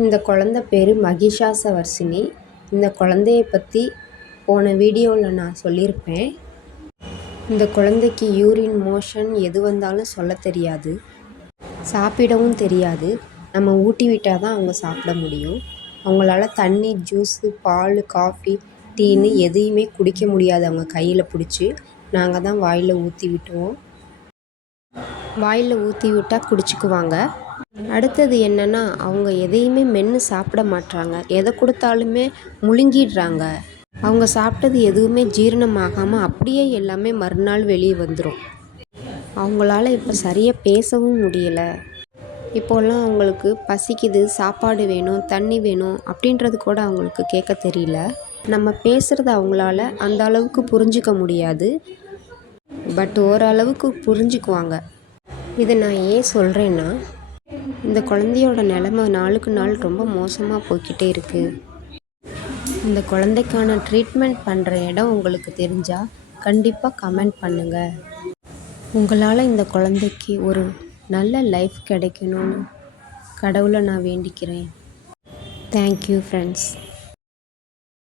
இந்த குழந்த பேர் மகிஷாசவர்சினி. இந்த குழந்தைய பற்றி போன வீடியோவில் நான் சொல்லியிருப்பேன். இந்த குழந்தைக்கு யூரின் மோஷன் எது வந்தாலும் சொல்ல தெரியாது. சாப்பிடவும் தெரியாது. நம்ம ஊட்டி விட்டால் தான் அவங்க சாப்பிட முடியும். அவங்களால தண்ணி ஜூஸு பால் காஃபி டீன்னு எதையுமே குடிக்க முடியாது அவங்க கையில் பிடிச்சி. நாங்கள் தான் வாயில் ஊற்றி விட்டுவோம். வாயில் ஊற்றி விட்டால் குடிச்சுக்குவாங்க. அடுத்தது என்னென்னா அவங்க எதையுமே மென்று சாப்பிட மாட்றாங்க. எதை கொடுத்தாலுமே முழுங்கிடுறாங்க. அவங்க சாப்பிட்டது எதுவுமே ஜீரணமாகாமல் அப்படியே எல்லாமே மறுநாள் வெளியே வந்துடும் அவங்களால இப்போ சரியாக பேசவும் முடியலை. இப்போல்லாம் அவங்களுக்கு பசிக்குது சாப்பாடு வேணும் தண்ணி வேணும் அப்படின்றது கூட அவங்களுக்கு கேட்க தெரியல. நம்ம பேசுகிறத அவங்களால அந்த அளவுக்கு புரிஞ்சிக்க முடியாது. பட் ஓரளவுக்கு புரிஞ்சுக்குவாங்க. இதை நான் ஏன் சொல்கிறேன்னா இந்த குழந்தையோட நிலமை நாளுக்கு நாள் ரொம்ப மோசமாக போய்க்கிட்டே இருக்குது இந்த குழந்தைக்கான ட்ரீட்மெண்ட் பண்ணுற இடம் உங்களுக்கு தெரிஞ்சால் கண்டிப்பாக கமெண்ட் பண்ணுங்கள் உங்களால் இந்த குழந்தைக்கு ஒரு நல்ல லைஃப் கிடைக்கணும்னு கடவுளை நான் வேண்டிக்கிறேன். Thank you friends